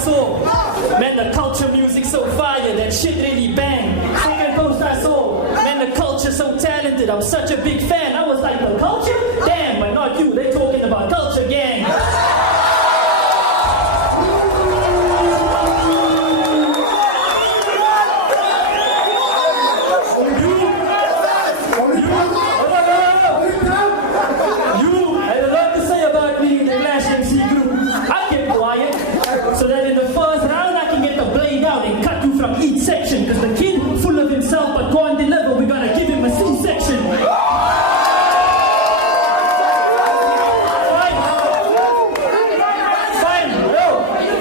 saw, man, the culture music so fire, that shit really bang. Second post I saw, man, the culture so talented, I'm such a big fan. I was like, the culture? Damn, but not you, they talking about culture gang. Section, because the kid full of himself but can't deliver, we gotta give him a C-section.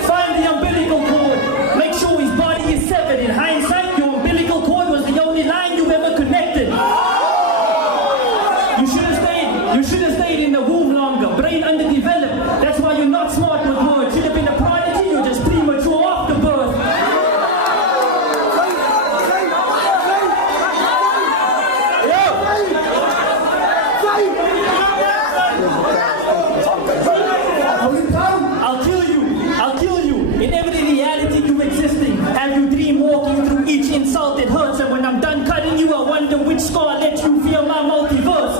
Find the umbilical cord. Make sure his body is severed. In hindsight, your umbilical cord was the only line you ever connected. You should have stayed in the womb longer. Brain underdeveloped. That's why you're not smart with words. Should have been a prodigy, you're just premature after birth. Insult, it hurts, and when I'm done cutting you, I wonder which scar let you feel my multiverse.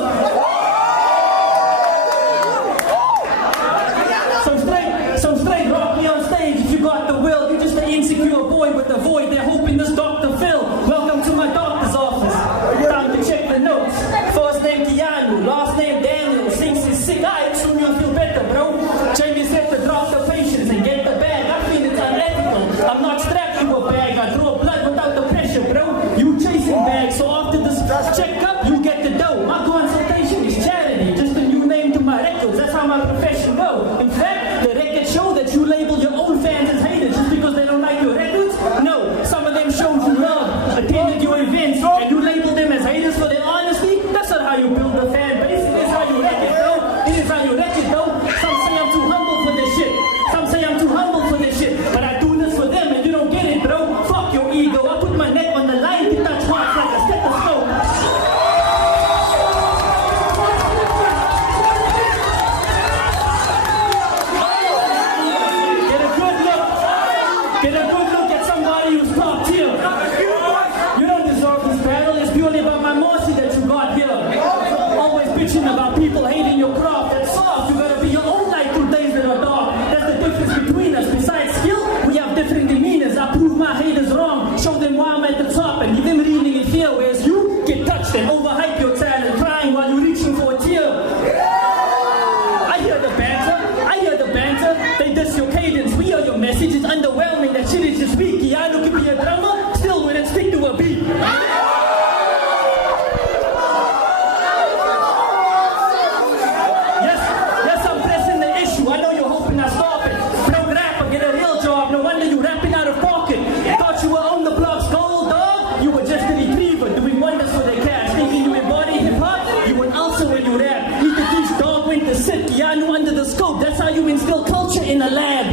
So straight, rock me on stage if you got the will. You just an insecure boy with a void. They're hoping this Dr. Phil. Welcome to my doctor's office. Time to check the notes. First name Keanu, last name Daniel. Since he's sick, I assume you'll feel better, bro. Jamie said to drop the patients and get the bag. I feel it's unethical. I'm not strapped to a bag. I draw blood without the pressure, bro. You chasing bags, so after this checkup, you get the dough. My consultation is charity, just a new name to my records. That's how my profession goes. In fact, the records show that you label your own fans as haters just because they don't like your records. No, some of them showed you love, attended your events, and you label them as haters for their honesty. That's not how you build a fan base. It's how you wreck it, though. It is how you wreck it, though. Some say I'm too humble for this shit. Some say I'm too humble for this shit. But I do this for them, and you don't get it, bro. Fuck your ego. I put my neck on the line to touch hearts like a stethoscope. Get a good look at somebody who's top tier. You don't deserve this battle. It's purely about my mercy that you got here. Always bitching about people hating your craft. That's soft. You gotta be your own light through days that are dark. That's the difference between us. Besides skill, we have different demeanors. I prove my haters wrong. Show them why I'm at the top and give them reading in fear. Whereas you get touched and overhype your talent, crying while you're reaching for a tear. I hear the banter. They diss your cadence. We hear your message. It's underwhelming. That shit is just weak. Keanu could be a drummer, still wouldn't stick to a beat. Yes, I'm pressing the issue. I know you're hoping I stop it. Don't rap or get a real job. No wonder you rapping out of pocket. Thought you were on the block's gold, dog. You were just a retriever doing wonders for the cash. Thinking you embody hip hop. You would also when you rap. Eat the teach dog went to sit. Keanu under the scope. That's how you instill culture in a lab.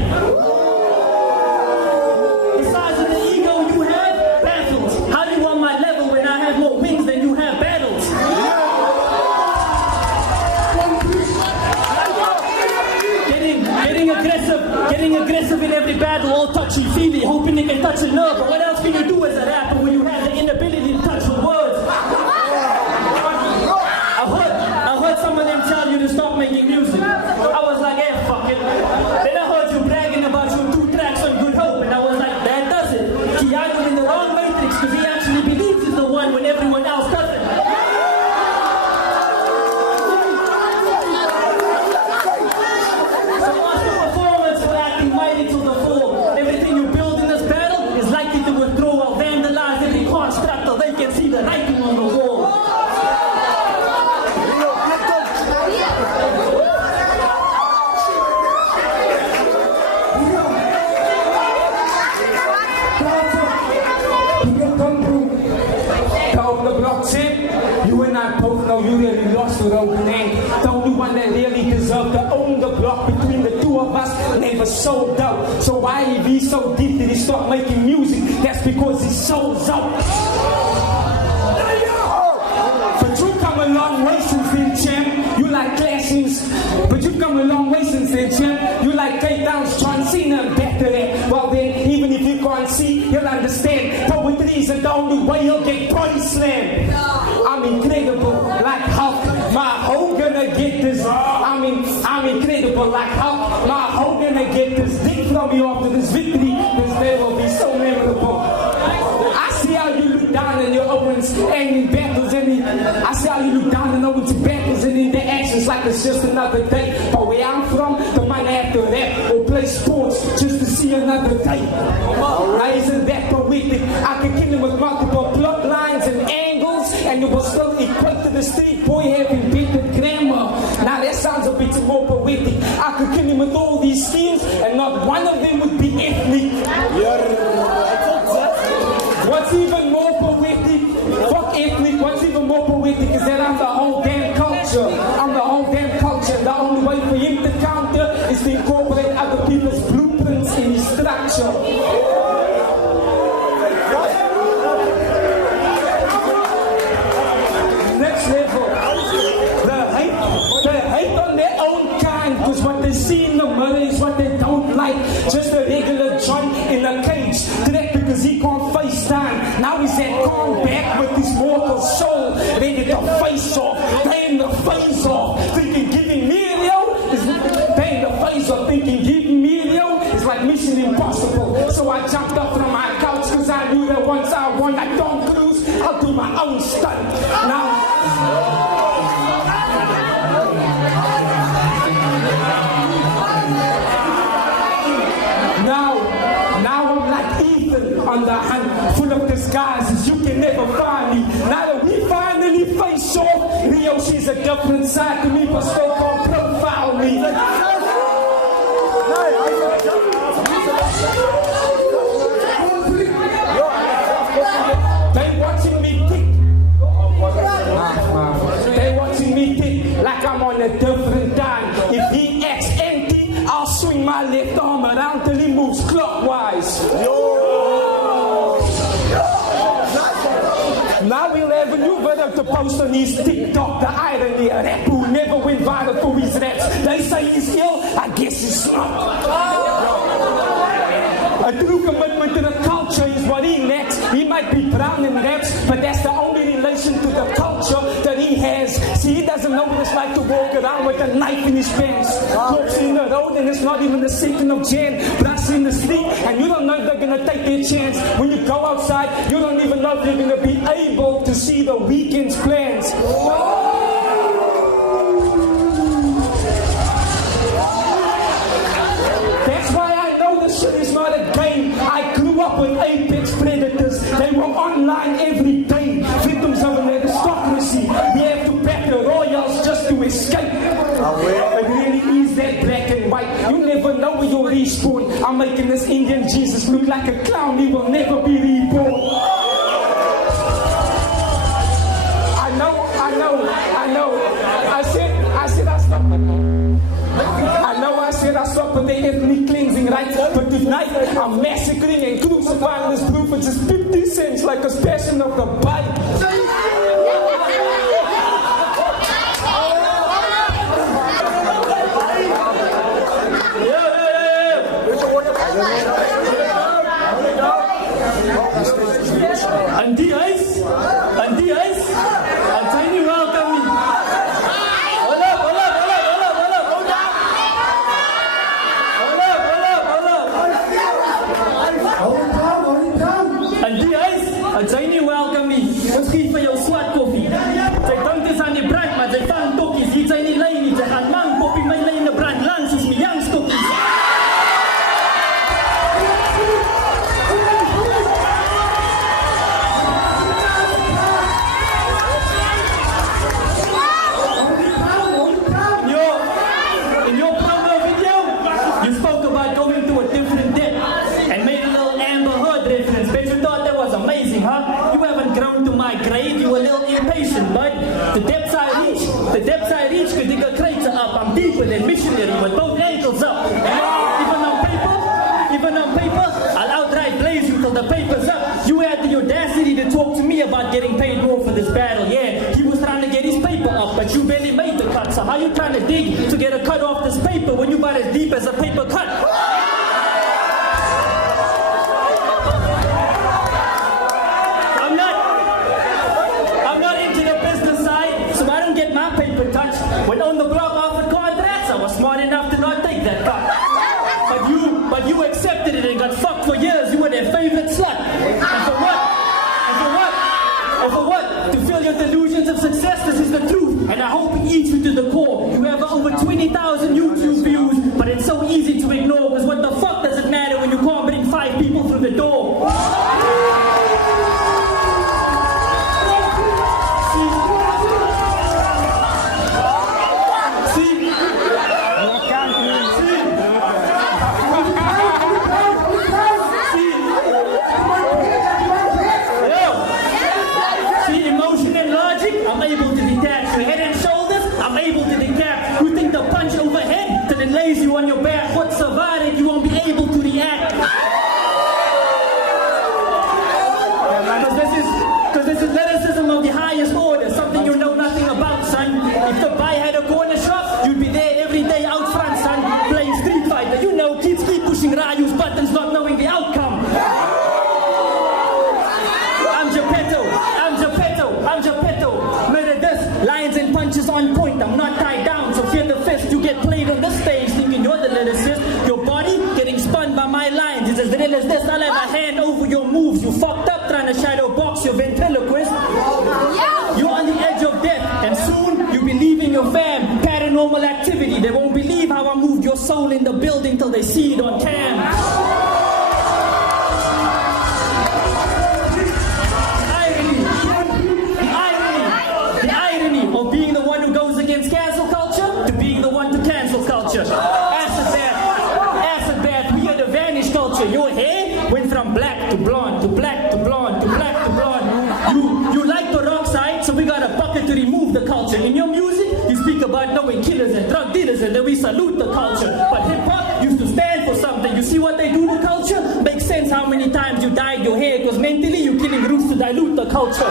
The size of the ego you have baffles. How do you on my level when I have more wings than you have battles? Getting aggressive in every battle, all touchy-feely, hoping they can touch a nerve. But what else can you do as a rapper when you have the inability to touch with words? I heard some of them tell you to stop making music. I was like, fuck it. Then I heard you bragging about your 2 tracks on Good Hope, and I was like, that does it. Keanu in the wrong matrix, because he actually believes he's the one when everyone else doesn't. So what's the performance for acting mighty to the full? Everything you build in this battle is likely to withdraw or vandalize every construct, or they can see the writing on the wall. You and I both know you really lost the road name. The only one that really deserved to own the block between the two of us never sold out. So why he be so deep that he stopped making music? That's because his soul's out. But you come a long way since then, champ. You like classings, but you come a long way since then, champ. You like K-Downs, John Cena, and back to that. While is it the only way he'll get body slammed? I'm incredible, like how my hoe gonna get this. I'm incredible, like how my hoe gonna get this dick from you after this victory. This day will be so memorable. I see how you look down in your Owens and in battles and I see how you look down in Owens and battles and in their actions like it's just another day. But where I'm from, the man have to rap or play sports just to see another day. Now isn't that poetic? I can kill him with multiple plot lines and angles and it will still equate to the street boy having better grammar. Now that sounds a bit more poetic. I could kill him with all these schemes and not one of them would be ethnic. What's even more poetic? Fuck ethnic. What's even more poetic is that I'm the whole damn culture. I'm the whole damn culture. The only way for him to counter is to incorporate other people's blueprints in his structure. Next level. The hate on their own kind, because what they see in the mirror is what they don't like. Just a regular John in a cage. Direct because he can't FaceTime. Now he's at calm back with his mortal soul. Ready to face off. Paying the face off. Thinking giving me Rio is paying the face off. Thinking giving me Rio is like Mission Impossible. So I jumped up from my couch because I knew that once I won like Tom Cruise, I'll do my own stunt. Now I'm like Ethan on the hunt, full of disguises. You can never find me. Now that we finally face off, Riyo, she's a different side to me, but still can't profile me. They watching me tick. They watching me tick like I'm on a different dime. If he acts empty, I'll swing my left arm around till he moves clockwise. Now we'll have a new video to post on his TikTok. The irony, a rapper who never went viral for his raps. They say he's ill, I guess he's not. A true commitment to the culture is what he lacks. He might be brown in raps, but that's the only relation to the culture that he has. See, he doesn't know what it's like to walk around with a knife in his pants. Cops in the road and it's not even the 2nd of Jan. Blacks in the street and you don't know if they're gonna take their chance. When you go outside, you don't even know if you're gonna be able to see the weekend's plans. That's why I know this shit is not a game. I grew up with apex predators. They were online every day. Victims of an aristocracy. We have to back the royals just to escape. It really is that black and white. You never know where you'll respawn. I'm making this Indian Jesus look like a clown. He will never be reborn. I know. I said I stopped. I stopped with the ethnic cleansing, right? But tonight I'm massacring and crucifying this group for just 50 cents like a Passion of the Bible. And the ice, and tiny welcome. Hold up. And the ice, and tiny welcome me. Ons gee vir jou swart koffie. Sy dink dis aan die brand, maar sy vang tokkies. Hier sy nie lyn nie, sy gaan man koppie, my lyne brand langs soos my young stokkies. The depths I reach could dig a crater up. I'm deeper than missionary with both ankles up. Even on paper, I'll outright blaze you till the paper's up. You had the audacity to talk to me about getting paid more for this battle. Yeah, he was trying to get his paper up, but you barely made the cut. So how you trying to dig to get a cut off this paper when you about as deep as a paper cut? got fucked for years. You were their favorite slut. And for what? And for what? To fill your delusions of success, this is the truth. And I hope it eats you to the core. You have over 20,000 YouTube views, but it's so easy to ignore, because what the fuck does it matter when you can't bring 5 people through the door? You on your back, what survived it, you won't be able to react. Because this is lyricism of the highest order, something you know nothing about, son. If the buy had a corner shop, you'd be there every day out front, son, playing Street Fighter. You know, kids keep pushing Riyo's buttons, not knowing the outcome. I'm Geppetto. Murder this, lines and punches on point. I'm not tied down, so fear the fist. You get played on the stage, thinking you're the lyricist. Your body getting spun by my lines. It's as real as this. I'll have a hand over your moves. You fucked up trying to shadow box your ventriloquist. You're on the edge of death, and soon you'll be leaving your fam. Paranormal activity. They won't believe how I moved your soul in the building till they see it on cam. Of being the one who goes against cancel culture to being the one to cancel culture. Acid bath, we are the vanished culture. Your hair went from black to blonde, to black to blonde, to black to blonde. You like the wrong side, so we got a bucket to remove the culture. In your music, you speak about knowing killers and drug dealers, and then we salute the culture. But hip-hop used to stand for something. You see what they do to culture? Makes sense how many times you dyed your hair, because mentally you're killing roots to dilute the culture.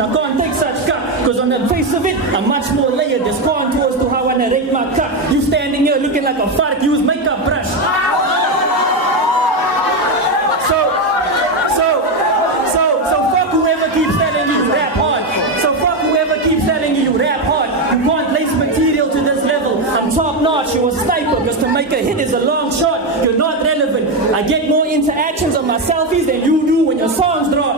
I can't take such cut, because on the face of it, I'm much more layered. There's contours to how I narrate my cut. You standing here looking like a fart, use makeup brush. So fuck whoever keeps telling you rap hard. So fuck whoever keeps telling you rap hard. You can't lace material to this level. I'm top notch, you're a sniper, because to make a hit is a long shot. You're not relevant. I get more interactions on my selfies than you do when your songs drop.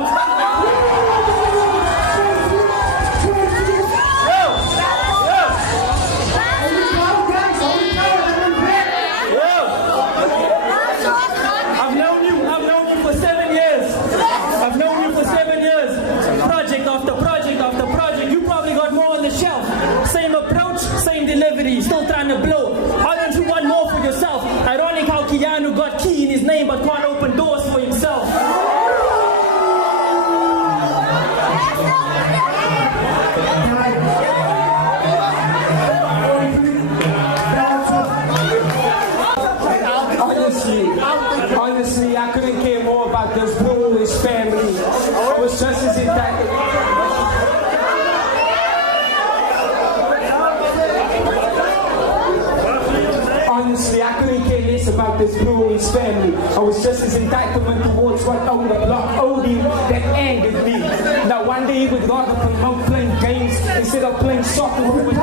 Still trying to blow. Why don't you want more for yourself? Ironic how Keanu got key in his name but can't open doors for himself. Honestly, I couldn't care more about this bluish family. It was just as intact. Honestly, I couldn't care less about this bluish family. I was just as entitlement towards what on the block owed him that angered me. Now one day he would rather promote playing games instead of playing soccer with a team.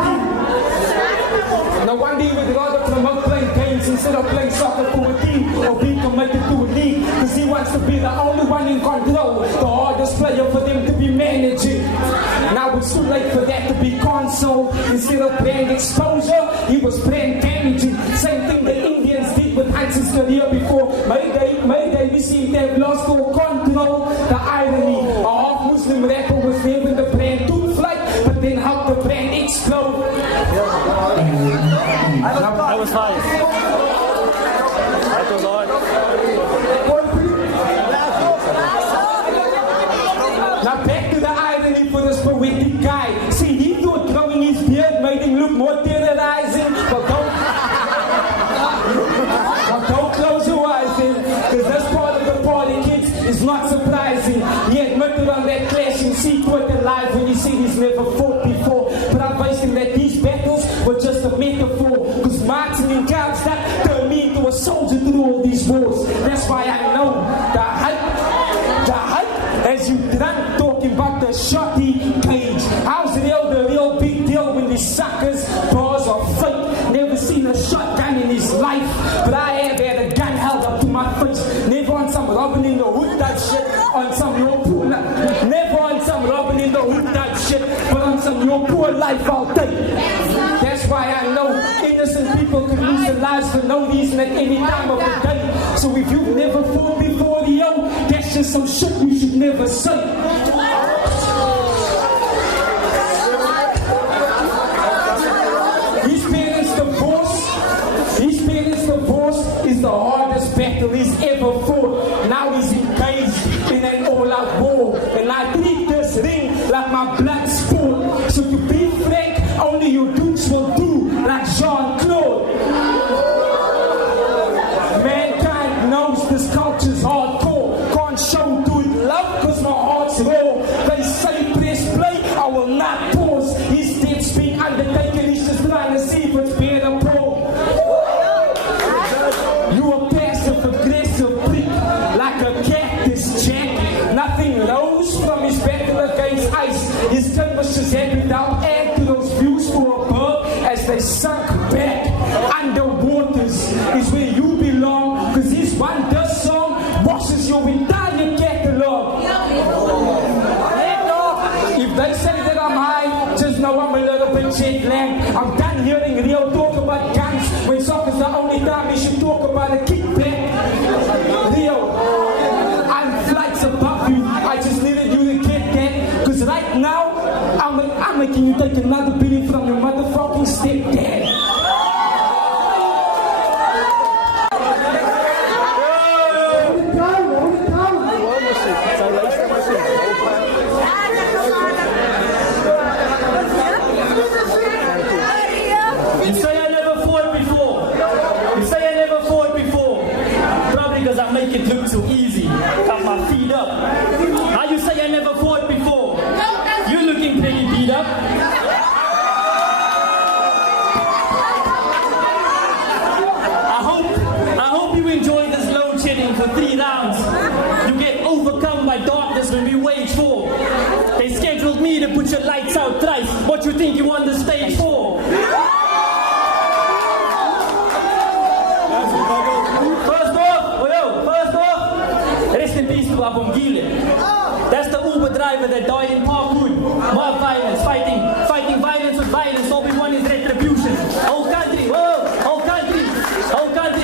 Now one day he would rather promote playing games instead of playing soccer for a team or being committed to a league, because he wants to be the only one in control, the hardest player for them to be managing. Now it's too late for that to be console. Instead of brand exposure, he was brand damaging. Same thing the Indians did with Hans's career before Mayday, we seem to have lost all control. The irony, a half-Muslim rapper was there when the brand took flight, but then helped the brand explode. I was five. That was hard. Now back to the irony for this poetic guy. See, he thought growing his beard made him look more terrorizing. he's never fought before. But I'm basing that these battles were just a metaphor. Cause Martin and Gabs that turned me into a soldier through all these wars. That's why I know the hype, as you drunk talking about the shotty cage. How's the real big deal when these suckers bars are fake? Never seen a shotgun in his life, but I have had a gun held up to my face. Never on some robbing in the hood type shit, on some your poor life. Never on some robbing in the hood type shit, but on some your poor life I'll take. That's why I know innocent people can lose their lives for no reason at any time of the day. So if you've never fought before, Riyo, that's just some shit you should never say. Is the hardest battle he's ever fought. Now he's engaged in an all-out war, and I treat this ring like my blood sport. So to be frank, only you dudes will do, like Jean-Claude. Mankind knows this culture's hardcore. Can't show dude love cause my heart's raw. They say press play, I will not pause. His death's been undertaken, he's just trying to see if it's better pro. You a passive aggressive freak, like a cactus jack. Nothing rose from his battle against ice. His temperatures had without add to those views for above as they sunk back. Underwaters is where you belong, cause this one dust song washes your entire catalog. If they say that I'm high, just know I'm a little bit jet lagged. I'm done hearing Riyo talk about guns when soccer's the only time he should talk about a kickback. Riyo, I'm flights above you. I just needed you to get that. Cause right now, I'm making you take another beating from your motherfucking stepdad. I make it look too easy. Got my feet up. How you say I never fought before? You looking pretty beat up. I hope you enjoy this load shedding for 3 rounds. You get overcome by darkness when we wage war. They scheduled me to put your lights out thrice. What you think you on the stage for? That's the Uber driver that died in Parkwood. Mob violence, fighting violence with violence. All we want is retribution. Whole country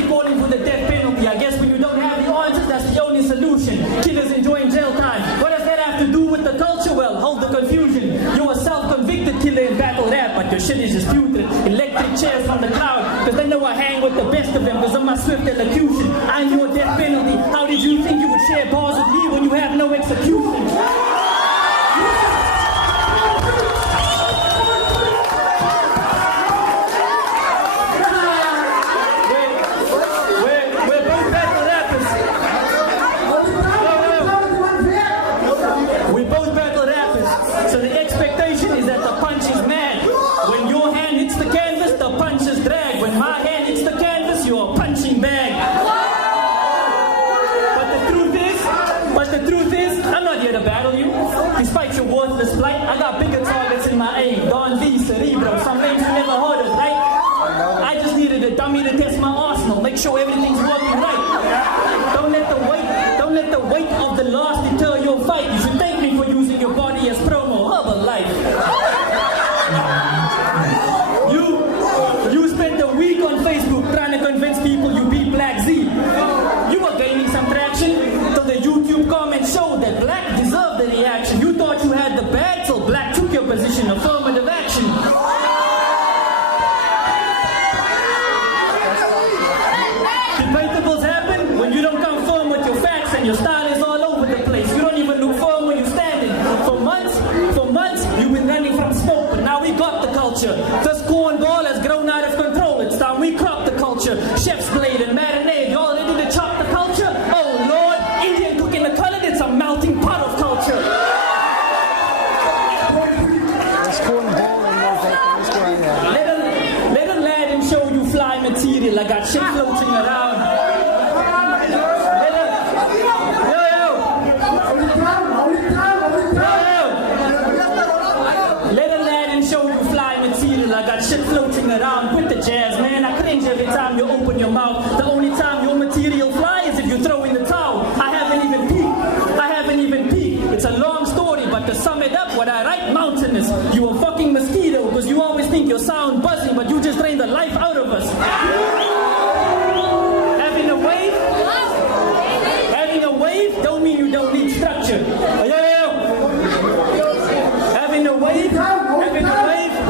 calling for the death penalty. I guess when you don't have the answers, that's the only solution. Killers enjoying jail time. What does that have to do with the culture? Well, hold the confusion. You're a self-convicted killer in battle rap, but your shit is just putrid. Electric chairs from the crowd, cause they know I hang with the best of them, cause of my swift elocution. I'm your death penalty. How did you think you would share bars with me when you have no execution? I got bigger targets in my aim. Don V, Cerebro, some names you never heard of, right? I just needed a dummy to test my arsenal, make sure everything's working right. Don't let the weight of the loss deter your fight. You should thank me for using your body as promo. Herbalife. You spent a week on Facebook trying to convince people you beat Black Z. You were gaining some traction till the YouTube comments showed that Black deserved the reaction. You thought you had the bag till Black took your position, affirmative action. Debatables happen when you don't come firm with your facts and your style is all over the place. You don't even look firm when you're standing. For months, you've been running from smoke, but now we got the culture. This cornball has grown out of control. It's time we crop the culture. Chef's blade and marinade, y'all ready to chop the culture? Oh Lord, Indian cooking the colored, it's a melting pot of culture. material. I got shit floating around. Let a lad and show you fly material. I got shit floating around with the jazz, man. I cringe every time you open your mouth. The only time your material fly is if you throw in the towel. I haven't even peaked. It's a long story, but to sum it up, what I write mountainous. You a fucking mosquito, because you always think you sound buzzing, but you just drain the life out of us. Having a wave don't mean you don't need structure. Having a wave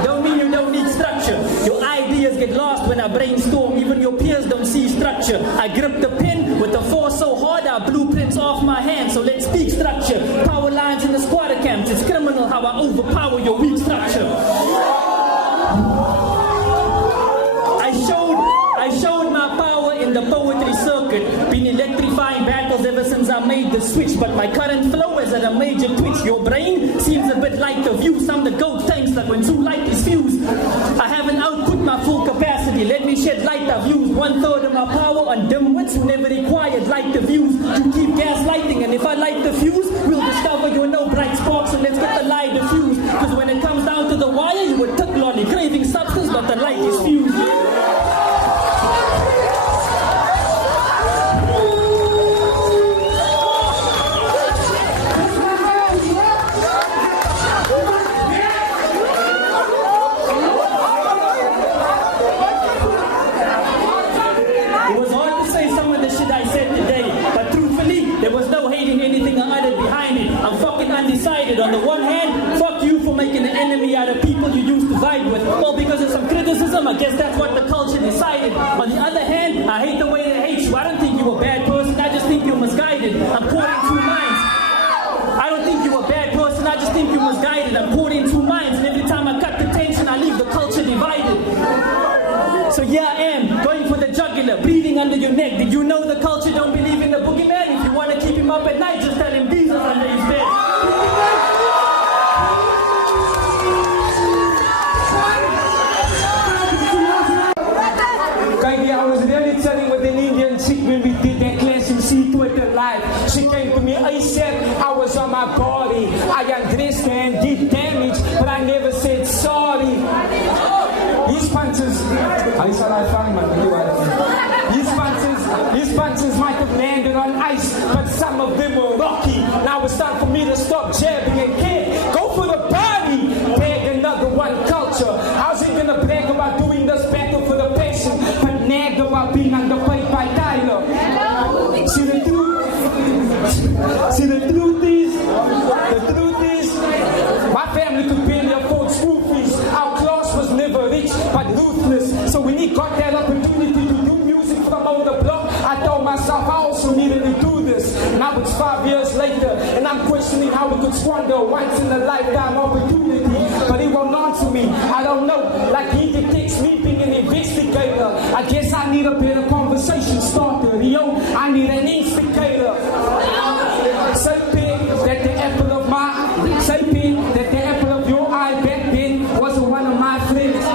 don't mean you don't need structure. Your ideas get lost when I brainstorm. Even your peers don't see structure. I grip the pen with the force so hard I blueprints off my hand. So let's speak structure. Power lines in the squatter camps. It's criminal how I overpower your weak structure. I showed my power in the poetry circuit. Been electrifying battles ever since I made the switch. But my current flow is at a major twitch. Your brain seems a bit like the views. I'm the goat tanks like when two light is fused. I haven't output my full capacity. Let me shed light. I've used 1/3 of my power on dimwits who never required light the views. You keep gaslighting, and if I light the fuse, we'll discover you're no bright spark. So let's get the light diffused. Because when it comes down to the wire, you would tuck lolly, craving substance, but the light is fused. On the one hand, fuck you for making an enemy out of people you used to vibe with. All because of some criticism, I guess that's what the culture decided. On the other hand, I hate the way they hate you. I don't think you're a bad person, I just think you're misguided. I'm caught in two minds. I don't think you're a bad person, I just think you're misguided. I'm caught in two minds, and every time I cut the tension, I leave the culture divided. So here I am, going for the jugular, breathing under your neck. Did you know the culture don't believe in the boogeyman? If you want to keep him up at night, just tell him Jesus under his bed. I was really telling with an Indian chick when we did that class in C2 live. She came to me, I said I was on my body. I undressed her and did damage, but I never said sorry. His punches, his punches might have landed on ice, but some of them were rocky. Now it's time for me to stop jabbing and kid. Go for the body, bag another one culture. How's he gonna brag about doing this battle for the passion, but nag about being underpaid by Tyler? See the truth is, my family could barely afford school fees. Our class was never rich, but ruthless. So when he got that opportunity to do music from on the block, I told myself I also needed to do this. Now it's 5 years later, and I'm questioning how we could squander once in a lifetime opportunity. But he won't answer me, I don't know. Like he detects me being an investigator. I guess I need a better conversation starter. Riyo, I need an instigator. Say that the apple of your eye back then wasn't one of my friends.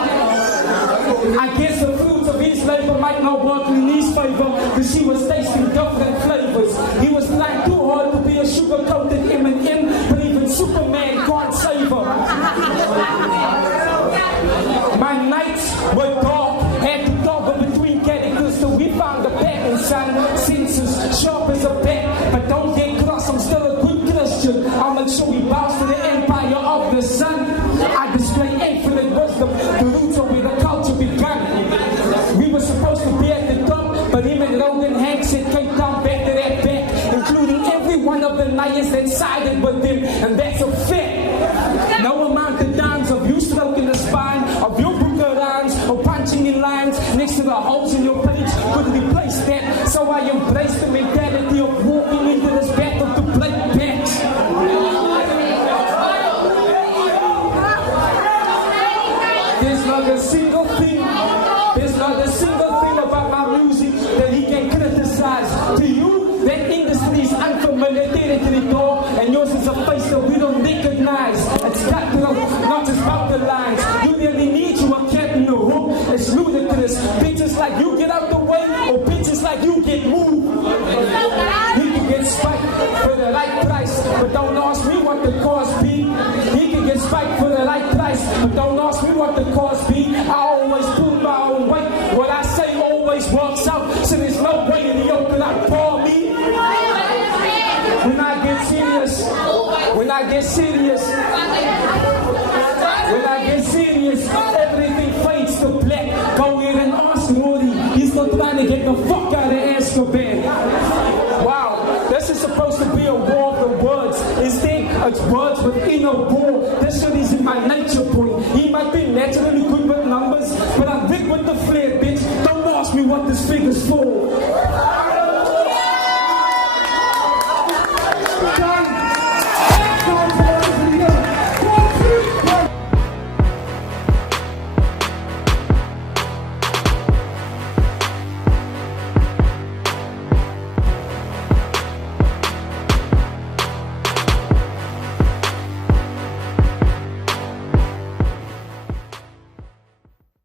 I guess the fruits of his labor might not work in his favor, because he was tasting different flavors. He was trying too hard to be a sugar-coated M&M, but even Superman can't save her. My nights were dark, had to toggle between characters till we found a pattern, son. Senses sharp as a bat, but don't get cross, I'm still a good Christian. I'll make sure we bow to the empire of the sun. I display infinite wisdom, the roots of where the culture began. We were supposed to be at the top, but him and Logan Hank said Cape Town back to that back, including every one of the lions that sided with him, and that's a fact. No amount of times of you stroking the spine, of your booker rhymes, or punching in lines next to the holes in your page could replace that. So I embrace the mentality of walking into this battle to play backs. There's not a single thing about my music that he can criticize. To you, that industry is unfamiliar territory, dog, and yours is a face that we don't recognize. It's capital, not just about the lines. You really need you a cat in the hook. It's ludicrous. Bitches like you get out the way, or bitches like you get moved. He can get spiked for the right price, but don't ask me what the cost be. He can get spiked for the right price, but don't ask me what the cost be. I always pull my own weight. What I say always works out, so there's no way in the open I pour me. When I get serious, when I get serious, when I get serious, everything fades to black. Go in and ask Woody. He's not trying to get the fuck out of Escobar. Wow, this is supposed to be a war of the words. Instead, it's words within a war. This shit is in my nature.